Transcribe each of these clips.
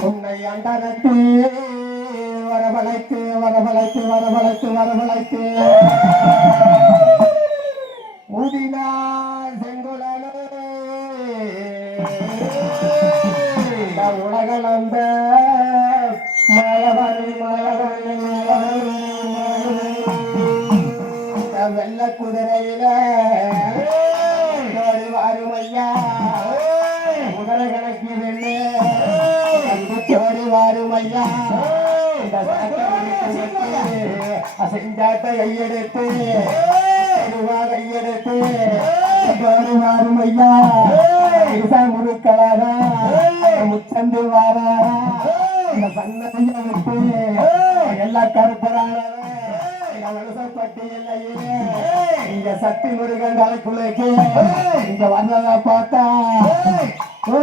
உன்னை அண்டரத்து வரவழைத்து வரவழைத்து வரவழைத்து வரவழைத்து. ஊதினார் செங்குழலே இந்த உலகளந்த மழவரி மழவரி வெள்ள அசைஞ்சாட்ட கையெடுத்து. ரூபா கையெடுத்து. ஓடி வரும் ஐயா. முருக்களாக முச்சந்து வாராரா இந்த சன்னதியை விட்டு. எல்லா கருப்பரானவன் பட்டியலையே இங்க சக்தி முருகன் தலைக்குள்ளைக்கு இங்க வந்ததை பார்த்தா. ஓ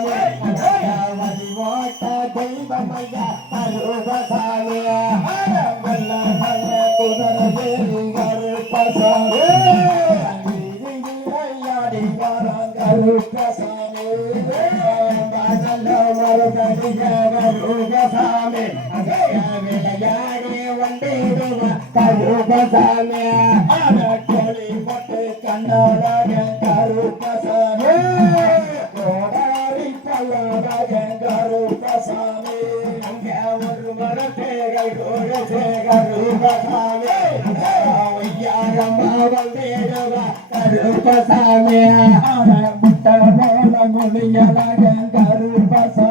கண்ணகம் போல கருப்பசாமி கருப்பம்பாடா கருப்பம்பாடா கருப்பசாமி போல வாராம் கருப்பசாமி கருப்பசாமி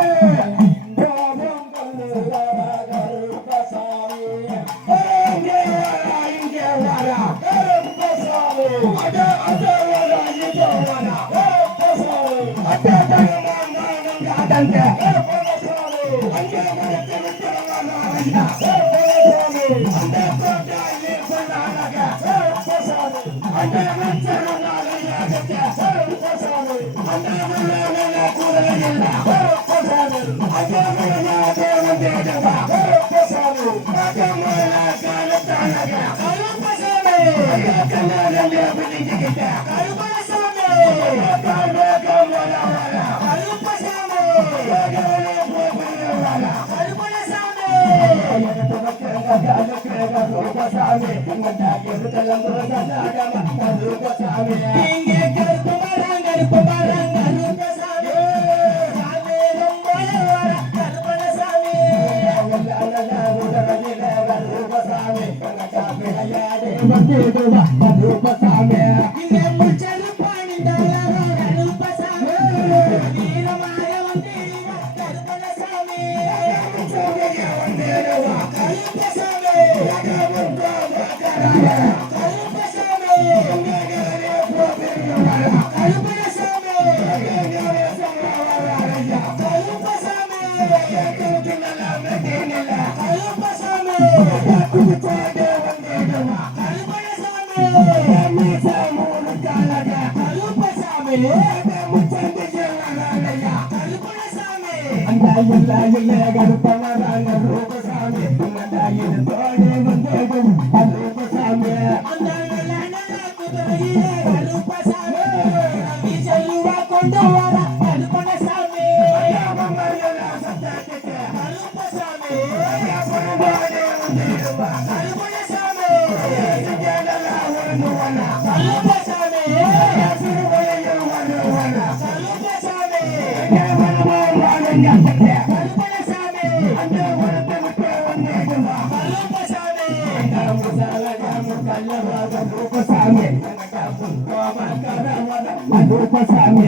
கருப்பசாமி இங்கே கருப்பு மரம் கருப்பு மரம் கருப்பு சாமி சாமி ரொம்ப கருப்பன சாமி கருப்பு சாமி கருப்பு சாமி இங்கே முச்சல் கருப்பசாமி அந்த இல்ல இல்ல கருப்பவராங்க ரூபசாமி ரூபசாமி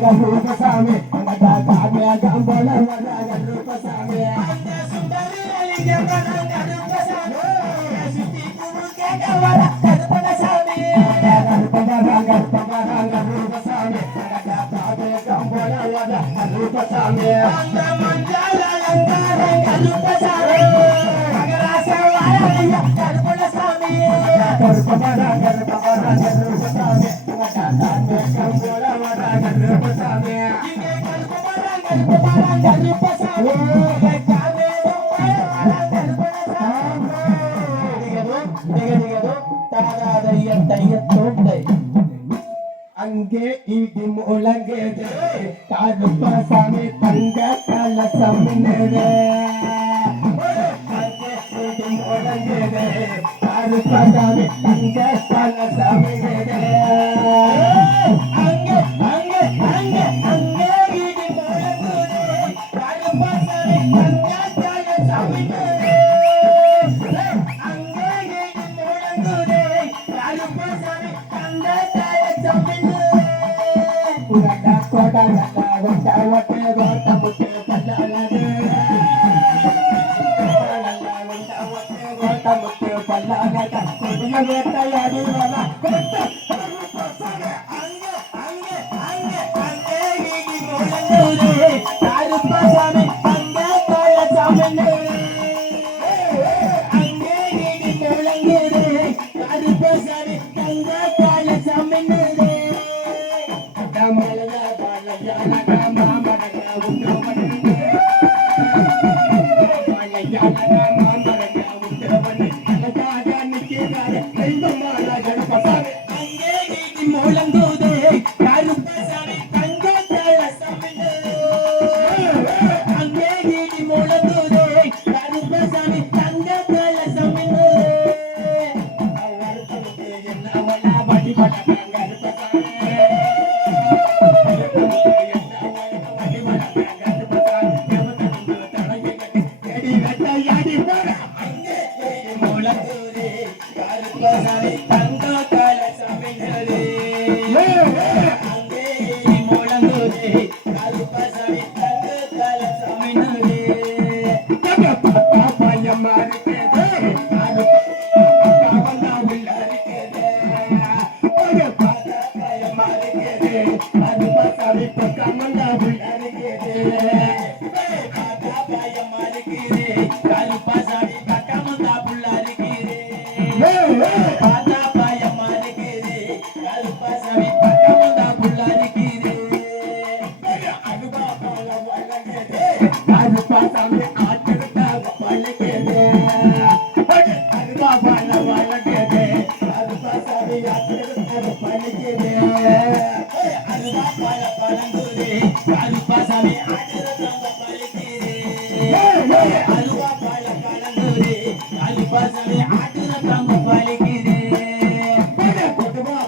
கருப்பசாமி கருப்பசாமி அங்கே இடி முழங்குது கருப்பசாமி தங்க கலசம் அங்கே இடி முழங்குது கருப்பசாமி தங்க கலசம் அங்கே அங்கே அங்கே அங்கே இடி முழங்குதே கருப்பசாமி தங்காச்சால சமைக்குதே அங்கே முழங்குதே கருப்பசாமி தங்காச்சால சமைக்குதே உரடா கோடா நடா வட்ட வட்ட கோட்ட பல்லாலத வேட்டையாடி வர கோட்ட கருப்பசாமி தங்கம் அருவா பால பழங்குதே கருப்பசாமி ஆட்டிரத்தங்க பழிக்கிறே அருவா பால பழங்குதே கருப்பசாமி ஆட்டிரத்தங்க பழிக்கிறே பொதுவா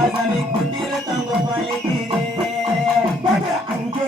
கருப்பசாமி குட்டிரத்தங்க பழிக்கிறே அங்கே